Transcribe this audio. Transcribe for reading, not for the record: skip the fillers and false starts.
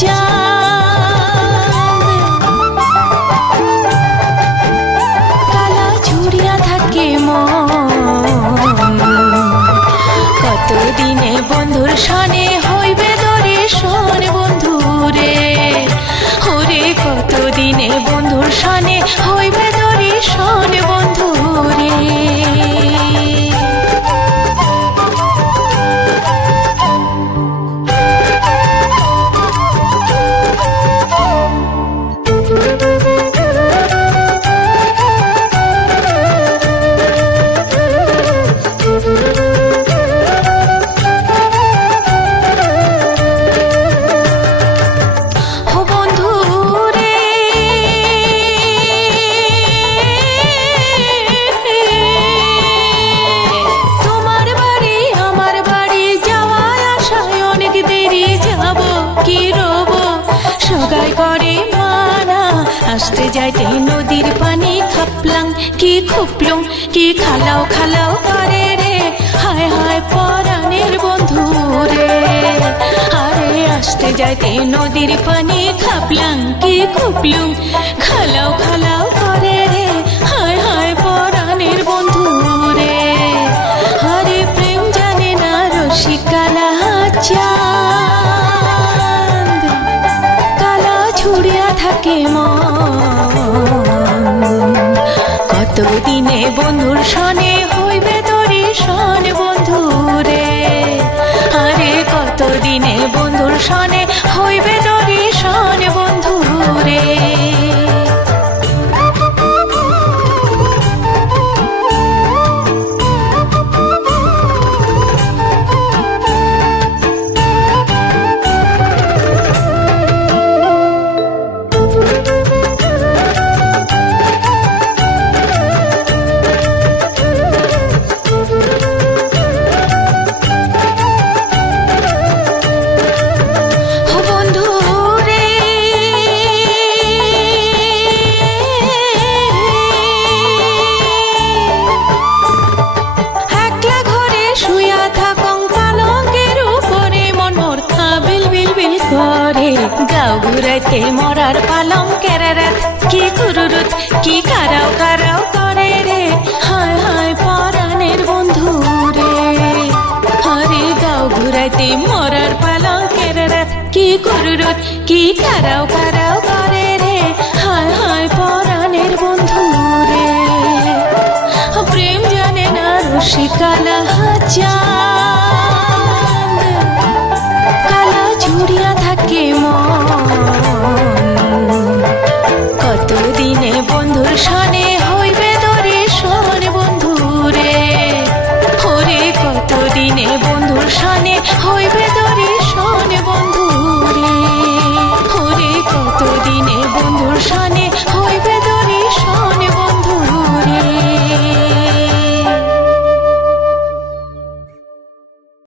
চাঁদ কালা ঝুড়িয়া থাকে মন কতদিনে বন্ধুর সনে হইবে দর্শন বন্ধুরে ওরে কতদিনে বন্ধুর সনে হইবে দর্শন বন্ধুরে আসতে যাইতে নদীর পানি খাপলাম কি খুপলুম কি খালাও খালাও করে রে হায় হায় পরাণের বন্ধু রে আরে আসতে যাইতে নদীর পানি খাপলাম কি খুপলুম খালাও খালাও করে রে হায় হায় পরাণের বন্ধু রে আরে প্রেম জানে না রসিকালা চাঁদ কালা ছুড়িয়া থাকে কতদিনে বন্ধুর সনে হইবে দর্শন বন্ধুরে আরে কতদিনে বন্ধুর সনে হইবে দর্শন বন্ধুরে গাও ঘুরাইতে মরার পালঙ্কের রাত কি কুরুরুত কি কারাও কারাও করে রে হায় হায় পরাণের বন্ধু রে আরে গাও ঘুরাইতে মরার পালঙ্কের রাত কি কুরুরুত কি কারাও কারাও করে রে হায় হায় পরাণের বন্ধু রে প্রেম জানে না রসিকালা চাঁদ